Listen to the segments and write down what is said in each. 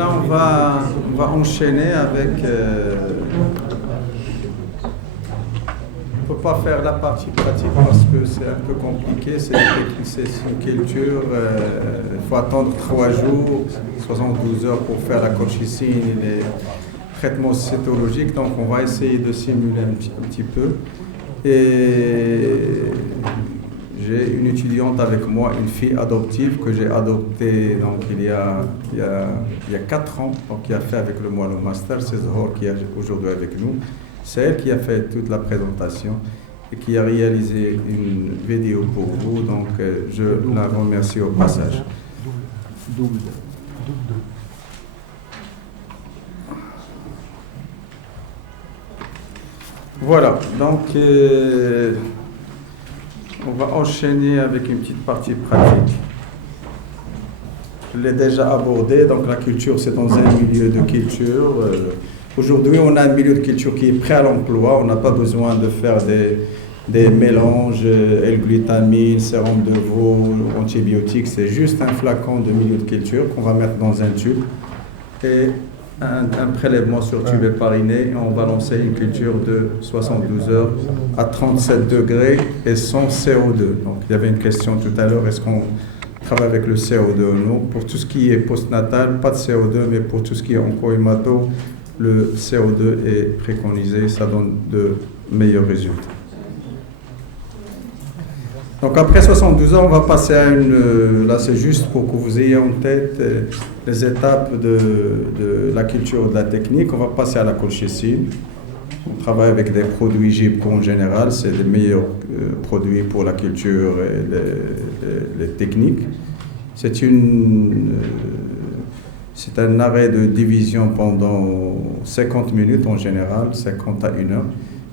là, on va enchaîner avec... on ne peut pas faire la partie pratique parce que c'est un peu compliqué, c'est une culture, il faut attendre 3 jours, 72 heures pour faire la colchicine et les traitements cytologiques, donc on va essayer de simuler un petit peu. Et j'ai une étudiante avec moi, une fille adoptive que j'ai adoptée donc, il y a 4 ans, donc qui a fait avec le moine au master, c'est Zohor qui est aujourd'hui avec nous. C'est elle qui a fait toute la présentation et qui a réalisé une vidéo pour vous, donc je la remercie au passage. Voilà, donc on va enchaîner avec une petite partie pratique. Je l'ai déjà abordé, donc la culture c'est dans un milieu de culture. Aujourd'hui, on a un milieu de culture qui est prêt à l'emploi. On n'a pas besoin de faire des mélanges, L-glutamine, sérum de veau, antibiotiques. C'est juste un flacon de milieu de culture qu'on va mettre dans un tube et un prélèvement sur tube hépariné. Et on va lancer une culture de 72 heures à 37 degrés et sans CO2. Donc, il y avait une question tout à l'heure, est-ce qu'on travaille avec le CO2 ou non? Pour tout ce qui est postnatal, pas de CO2, mais pour tout ce qui est onco-hémato, le CO2 est préconisé, ça donne de meilleurs résultats. Donc après 72 ans, on va passer à là c'est juste pour que vous ayez en tête les étapes de la culture de la technique. On va passer à la colchicine. On travaille avec des produits GIBCO en général, c'est les meilleurs produits pour la culture et les techniques. C'est un arrêt de division pendant 50 minutes en général, 50 à 1 heure.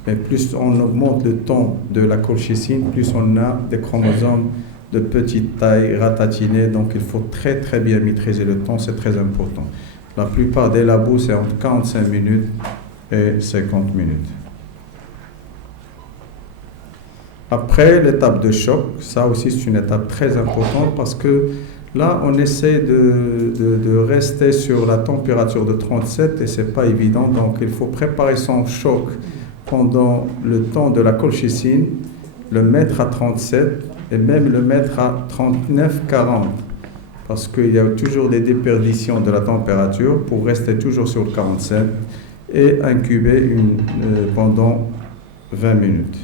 Mais plus on augmente le temps de la colchicine, plus on a des chromosomes de petite taille ratatinés. Donc il faut très très bien maîtriser le temps, c'est très important. La plupart des labos, c'est entre 45 minutes et 50 minutes. Après, l'étape de choc, ça aussi c'est une étape très importante parce que là, on essaie de rester sur la température de 37 et ce n'est pas évident. Donc, il faut préparer son choc pendant le temps de la colchicine, le mettre à 37 et même le mettre à 39-40. Parce qu'il y a toujours des déperditions de la température pour rester toujours sur le 47 et incuber pendant 20 minutes.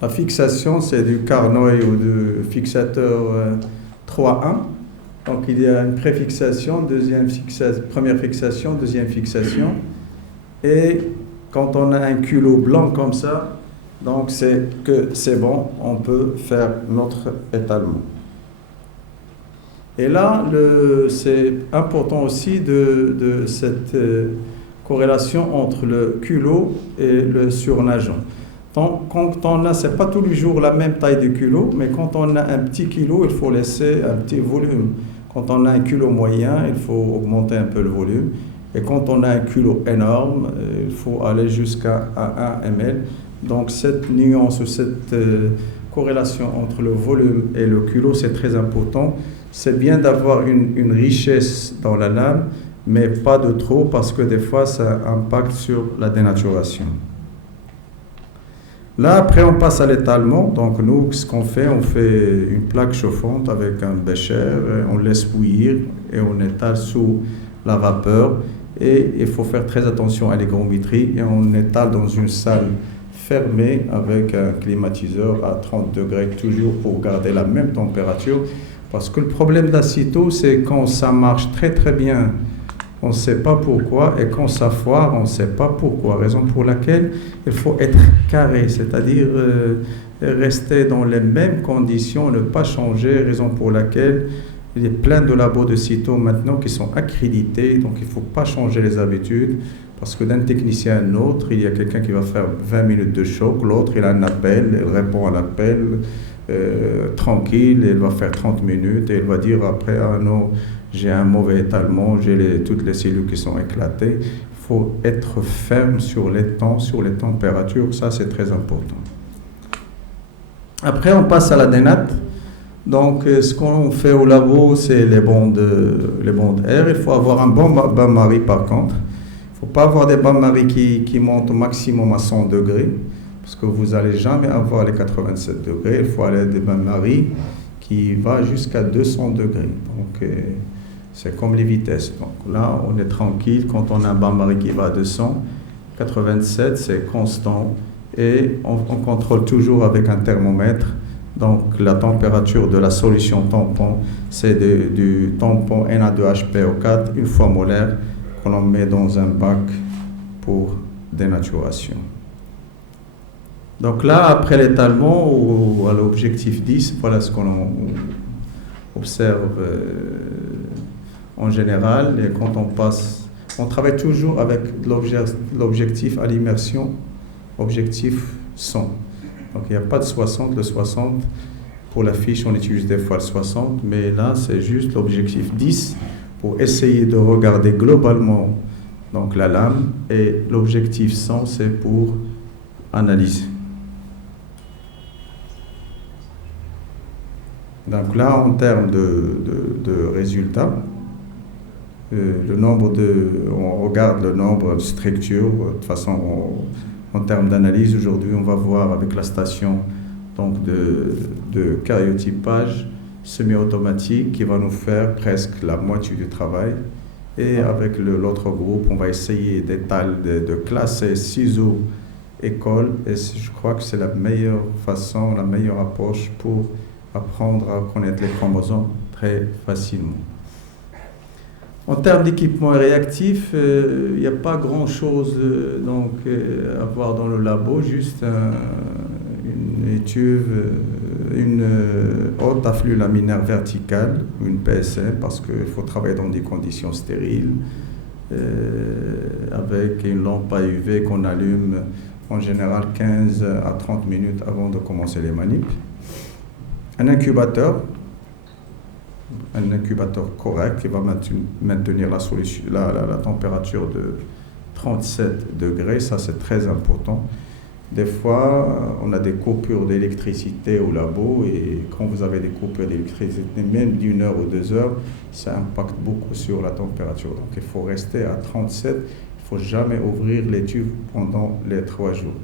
La fixation, c'est du Carnoy ou du fixateur 3-1. Donc, il y a une préfixation, première fixation, deuxième fixation. Et quand on a un culot blanc comme ça, donc c'est bon, on peut faire notre étalement. Et là, c'est important aussi de cette corrélation entre le culot et le surnageant. Quand on a, c'est pas tous les jours la même taille de culot, mais quand on a un petit kilo, il faut laisser un petit volume. Quand on a un culot moyen, il faut augmenter un peu le volume. Et quand on a un culot énorme, il faut aller jusqu'à 1 ml. Donc cette nuance ou cette corrélation entre le volume et le culot, c'est très important. C'est bien d'avoir une richesse dans la lame, mais pas de trop parce que des fois, ça impacte sur la dénaturation. Là, après, on passe à l'étalement. Donc, nous, ce qu'on fait, on fait une plaque chauffante avec un bécher, on laisse bouillir et on étale sous la vapeur. Et il faut faire très attention à l'hygrométrie et on étale dans une salle fermée avec un climatiseur à 30 degrés, toujours pour garder la même température. Parce que le problème d'acéto, c'est quand ça marche très très bien, on ne sait pas pourquoi, et quand ça foire, on ne sait pas pourquoi. Raison pour laquelle il faut être carré, c'est-à-dire rester dans les mêmes conditions, ne pas changer. Raison pour laquelle il y a plein de labos de cyto maintenant qui sont accrédités, donc il ne faut pas changer les habitudes. Parce que d'un technicien à un autre, il y a quelqu'un qui va faire 20 minutes de choc, l'autre il a un appel, il répond à l'appel, tranquille, il va faire 30 minutes et il va dire après, ah non, j'ai un mauvais étalement, j'ai toutes les cellules qui sont éclatées. Il faut être ferme sur les temps, sur les températures, ça c'est très important. Après on passe à la dénate. Donc, ce qu'on fait au labo, c'est les bandes air. Il faut avoir un bon bain-marie par contre. Il ne faut pas avoir des bains-maries qui montent au maximum à 100 degrés, parce que vous n'allez jamais avoir les 87 degrés. Il faut aller à des bains-maries qui vont jusqu'à 200 degrés. Donc, c'est comme les vitesses. Donc là, on est tranquille quand on a un bain-marie qui va à 200. 87, c'est constant. Et on contrôle toujours avec un thermomètre. Donc la température de la solution tampon, c'est du tampon Na2HPO4, une fois molaire, qu'on met dans un bac pour dénaturation. Donc là, après l'étalement, à l'objectif 10, voilà ce qu'on observe en général. Et quand on passe, on travaille toujours avec l'objectif à l'immersion, objectif 100. Donc il n'y a pas de 60, le 60, pour la fiche on utilise des fois le 60, mais là c'est juste l'objectif 10 pour essayer de regarder globalement donc, la lame, et l'objectif 100 c'est pour analyser. Donc là en termes de résultats, on regarde le nombre de structures, de toute façon en termes d'analyse, aujourd'hui, on va voir avec la station donc de cariotypage semi-automatique qui va nous faire presque la moitié du travail. Et avec l'autre groupe, on va essayer de classer ciseaux école. Et je crois que c'est la meilleure façon, la meilleure approche pour apprendre à connaître les chromosomes très facilement. En termes d'équipement réactif, il n'y a pas grand-chose à voir dans le labo, juste une étuve, une haute afflux laminaire verticale, une PSM, parce qu'il faut travailler dans des conditions stériles, avec une lampe à UV qu'on allume en général 15 à 30 minutes avant de commencer les manips. Un incubateur correct qui va maintenir la température de 37 degrés, ça c'est très important. Des fois, on a des coupures d'électricité au labo, et quand vous avez des coupures d'électricité, même d'1 heure ou 2 heures, ça impacte beaucoup sur la température. Donc il faut rester à 37, il ne faut jamais ouvrir les tubes pendant les 3 jours.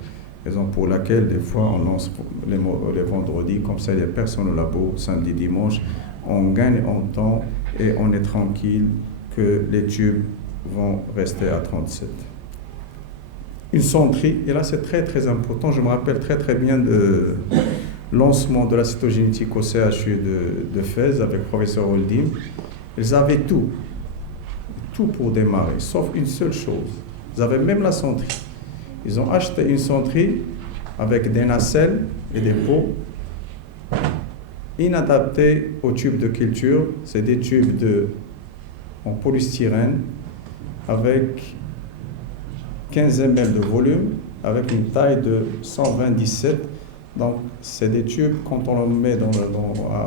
Raison pour laquelle des fois on lance les vendredis, comme ça il n'y a personne au labo, samedi, dimanche, on gagne en temps et on est tranquille que les tubes vont rester à 37. Une sonderie, et là c'est très très important, je me rappelle très très bien de lancement de la cytogénétique au CHU de Fès avec le professeur Oldim. Ils avaient tout pour démarrer, sauf une seule chose, ils avaient même la sonderie. Ils ont acheté une sonderie avec des nacelles et des pots inadaptés aux tubes de culture. C'est des tubes en polystyrène avec 15 ml de volume, avec une taille de 127. Donc, c'est des tubes, quand on le met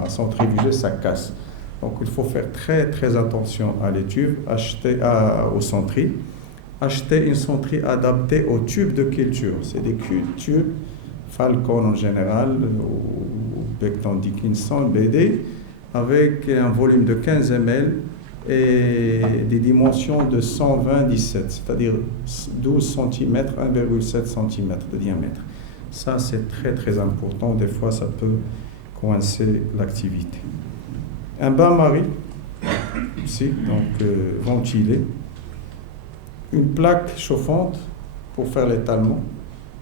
à centrifuger, ça casse. Donc, il faut faire très très attention à les tubes, aux sonderies. Acheter une sonderie adaptée aux tubes de culture. C'est des tubes Falcon en général, ou Becton Dickinson, BD, avec un volume de 15 ml et des dimensions de 127, c'est-à-dire 12 cm, 1,7 cm de diamètre. Ça, c'est très très important. Des fois, ça peut coincer l'activité. Un bain-marie, ici, donc ventilé. Une plaque chauffante pour faire l'étalement.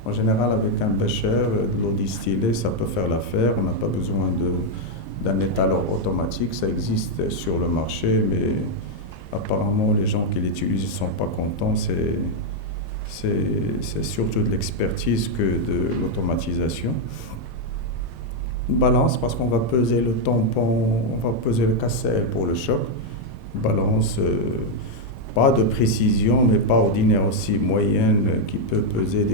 En général, avec un bécher, de l'eau distillée, ça peut faire l'affaire. On n'a pas besoin d'un étaleur automatique. Ça existe sur le marché, mais apparemment, les gens qui l'utilisent ne sont pas contents. C'est surtout de l'expertise que de l'automatisation. Une balance, parce qu'on va peser le tampon, on va peser le cassel pour le choc. Balance... pas de précision, mais pas ordinaire aussi, moyenne, qui peut peser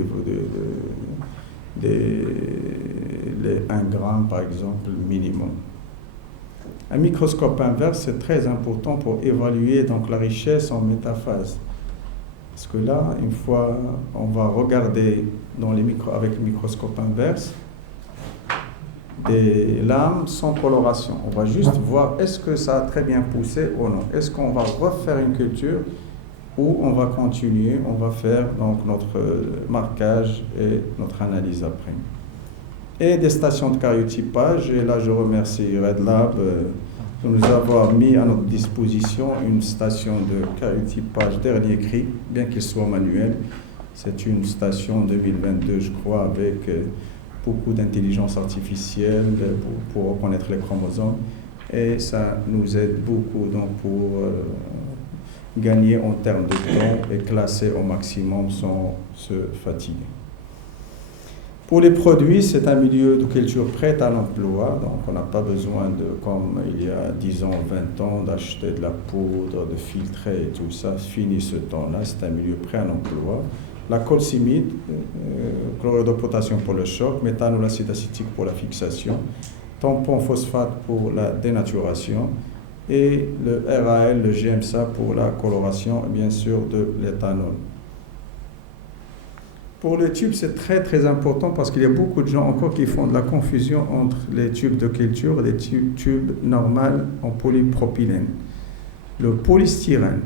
les 1 gramme, par exemple, minimum. Un microscope inverse, c'est très important pour évaluer donc, la richesse en métaphase. Parce que là, une fois, on va regarder avec le microscope inverse, des lames sans coloration. On va juste voir est-ce que ça a très bien poussé ou non. Est-ce qu'on va refaire une culture ou on va continuer, on va faire donc notre marquage et notre analyse après. Et des stations de cariotypage, et là je remercie Red Lab de nous avoir mis à notre disposition une station de cariotypage dernier cri, bien qu'il soit manuel. C'est une station 2022, je crois, avec beaucoup d'intelligence artificielle pour reconnaître les chromosomes. Et ça nous aide beaucoup donc, pour gagner en termes de temps et classer au maximum sans se fatiguer. Pour les produits, c'est un milieu de culture prêt à l'emploi, donc on n'a pas besoin de, comme il y a 10 ans, 20 ans, d'acheter de la poudre, de filtrer et tout ça. Fini ce temps-là, c'est un milieu prêt à l'emploi. La colcimide, chlorure de potassium pour le choc, méthanol acide acétique pour la fixation, tampon phosphate pour la dénaturation et le RAL, le GMSA pour la coloration et bien sûr de l'éthanol. Pour les tubes, c'est très très important parce qu'il y a beaucoup de gens encore qui font de la confusion entre les tubes de culture et les tubes normaux en polypropylène. Le polystyrène,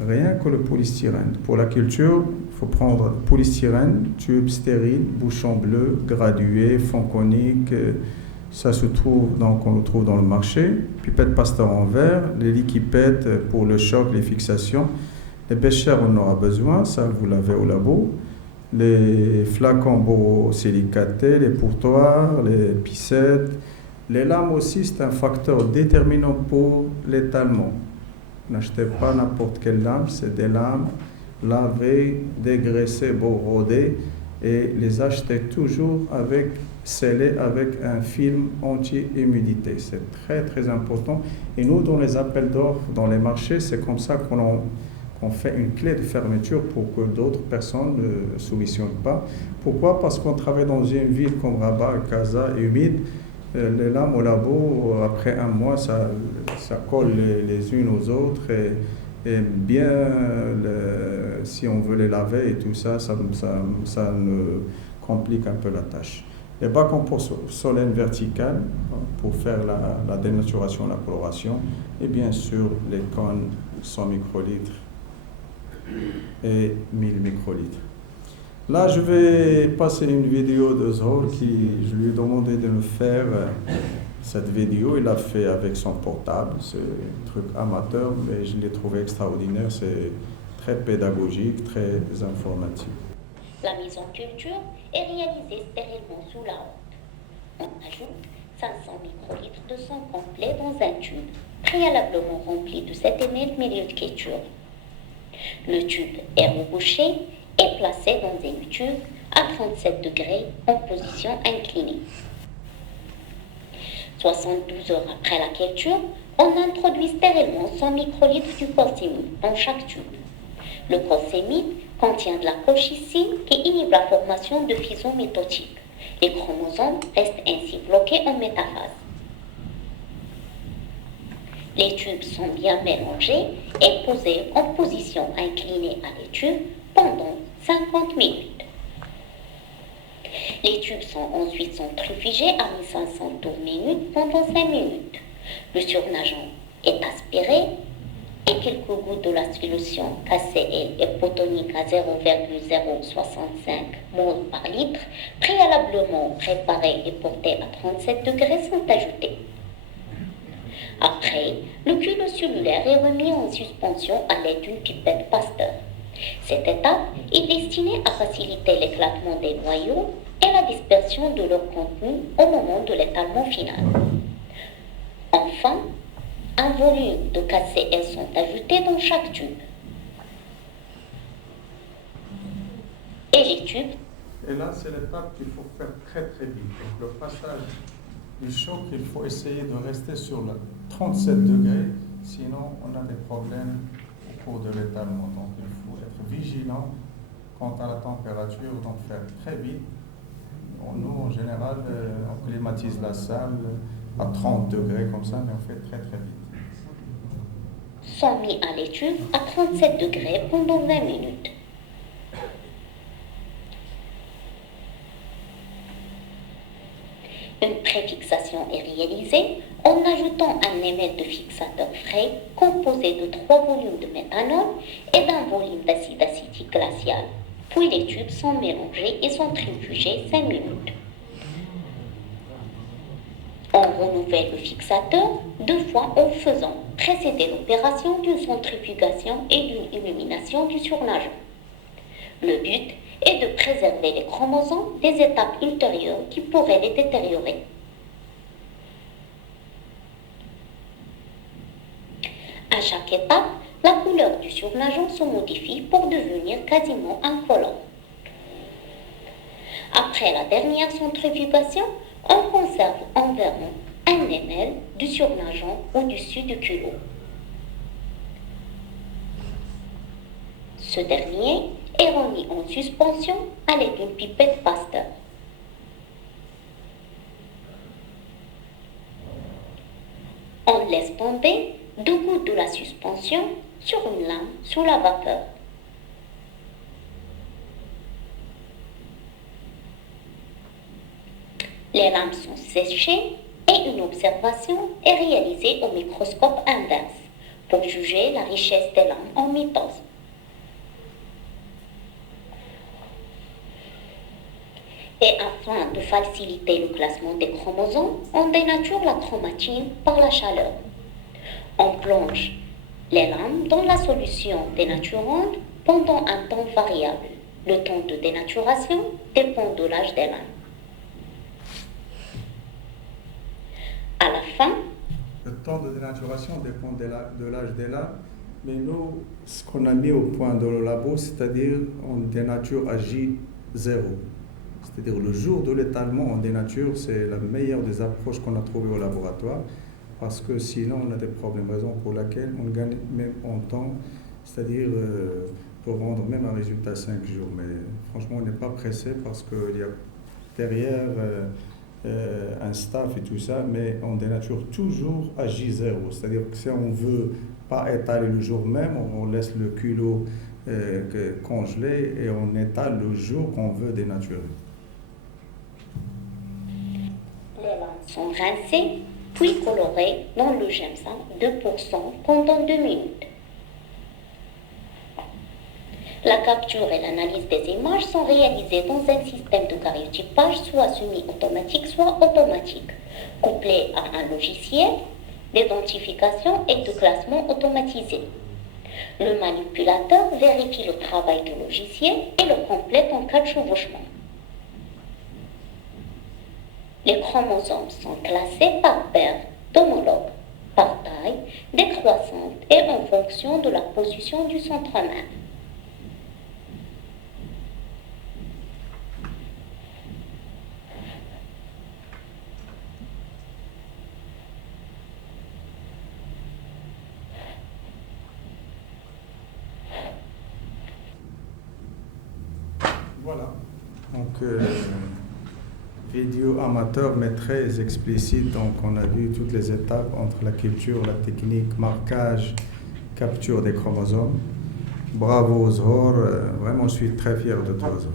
rien que le polystyrène. Pour la culture, il faut prendre polystyrène, tube stérile, bouchon bleu, gradué, fond conique. Ça se trouve, donc on le trouve dans le marché. Pipette Pasteur en verre, les liquipettes pour le choc, les fixations. Les béchères, on en aura besoin, ça vous l'avez au labo. Les flacons borosilicatés, les pourtoirs, les pissettes. Les lames aussi, c'est un facteur déterminant pour l'étalement. N'achetez pas n'importe quelle lame, c'est des lames lavées, dégraissées, borrodées et les achetez toujours scellées avec un film anti-humidité. C'est très très important. Et nous, dans les appels d'offres, dans les marchés, c'est comme ça qu'on fait une clé de fermeture pour que d'autres personnes ne soumissionnent pas. Pourquoi? Parce qu'on travaille dans une ville comme Rabat, Casa, humide. Les lames au labo, après un mois, ça colle les unes aux autres et bien, si on veut les laver et tout ça, ça nous complique un peu la tâche. Les bacs en porcelaine verticale pour faire la dénaturation, la coloration et bien sûr les cônes 100 microlitres et 1000 microlitres. Là, je vais passer une vidéo de Zohor je lui ai demandé de me faire cette vidéo. Il l'a fait avec son portable. C'est un truc amateur, mais je l'ai trouvé extraordinaire. C'est très pédagogique, très informatif. La mise en culture est réalisée stérilement sous la honte. On ajoute 500 microlitres de sang complet dans un tube, préalablement rempli de 7 ml de culture. Le tube est rebouché et placé dans un tube à 37 degrés en position inclinée. 72 heures après la culture, on introduit stérilement 100 microlitres du colcimide dans chaque tube. Le colcimide contient de la colchicine qui inhibe la formation de fuseaux métotiques. Les chromosomes restent ainsi bloqués en métaphase. Les tubes sont bien mélangés et posés en position inclinée à l'étuve pendant 50 minutes. Les tubes sont ensuite centrifugés à 1500 tours minutes pendant 5 minutes. Le surnageant est aspiré et quelques gouttes de la solution KCl et potonique à 0,065 mol par litre, préalablement préparée et portée à 37 degrés, sont ajoutées. Après, le culot cellulaire est remis en suspension à l'aide d'une pipette Pasteur. Cette étape est destinée à faciliter l'éclatement des noyaux et la dispersion de leur contenu au moment de l'étalement final. Enfin, un volume de KCl sont ajoutés dans chaque tube. Et les tubes. Et là, c'est l'étape qu'il faut faire très très vite. Donc, le passage du choc, il faut essayer de rester sur le 37 degrés, sinon on a des problèmes au cours de l'étalement. Donc il faut être vigilant quant à la température, donc faire très vite. Nous, en général, on climatise la salle à 30 degrés comme ça, mais on fait très très vite. Sont mis à l'étuve à 37 degrés pendant 20 minutes. Une préfixation est réalisée en ajoutant un émel de fixateur frais composé de 3 volumes de méthanol et d'un volume d'acide acétique glacial. Puis les tubes sont mélangés et centrifugés 5 minutes. On renouvelle le fixateur 2 fois en faisant précéder l'opération d'une centrifugation et d'une illumination du surnageant. Le but est de préserver les chromosomes des étapes ultérieures qui pourraient les détériorer. À chaque étape, la couleur du surnageant se modifie pour devenir quasiment incolore. Après la dernière centrifugation, on conserve environ 1 ml du surnageant au-dessus du culot. Ce dernier est remis en suspension à l'aide d'une pipette Pasteur. On laisse tomber 2 gouttes de la suspension sur une lame sous la vapeur. Les lames sont séchées et une observation est réalisée au microscope inverse pour juger la richesse des lames en mitose. Et afin de faciliter le classement des chromosomes, on dénature la chromatine par la chaleur. On plonge les lames dans la solution dénaturante pendant un temps variable. Le temps de dénaturation dépend de l'âge des lames. À la fin, le temps de dénaturation dépend de l'âge des lames, mais nous, ce qu'on a mis au point dans le labo, c'est-à-dire on dénature à J0. C'est-à-dire le jour de l'étalement en dénature, c'est la meilleure des approches qu'on a trouvées au laboratoire, parce que sinon on a des problèmes, raison pour laquelle on gagne même en temps, c'est-à-dire pour rendre même un résultat 5 jours. Mais franchement, on n'est pas pressé parce qu'il y a derrière un staff et tout ça, mais on dénature toujours à J0. C'est-à-dire que si on ne veut pas étaler le jour même, on laisse le culot congelé et on étale le jour qu'on veut dénaturer. Les lames sont rincées, puis colorées dans le GEM-SAM 2% pendant 2 minutes. La capture et l'analyse des images sont réalisées dans un système de cariotypage soit semi-automatique, soit automatique, couplé à un logiciel d'identification et de classement automatisé. Le manipulateur vérifie le travail du logiciel et le complète en cas de chevauchement. Les chromosomes sont classés par paire d'homologues, par taille, décroissante et en fonction de la position du centromère. Voilà. Donc, vidéo amateur mais très explicite. Donc, on a vu toutes les étapes entre la culture, la technique, marquage, capture des chromosomes. Bravo Zohor, vraiment je suis très fier de toi Zohor.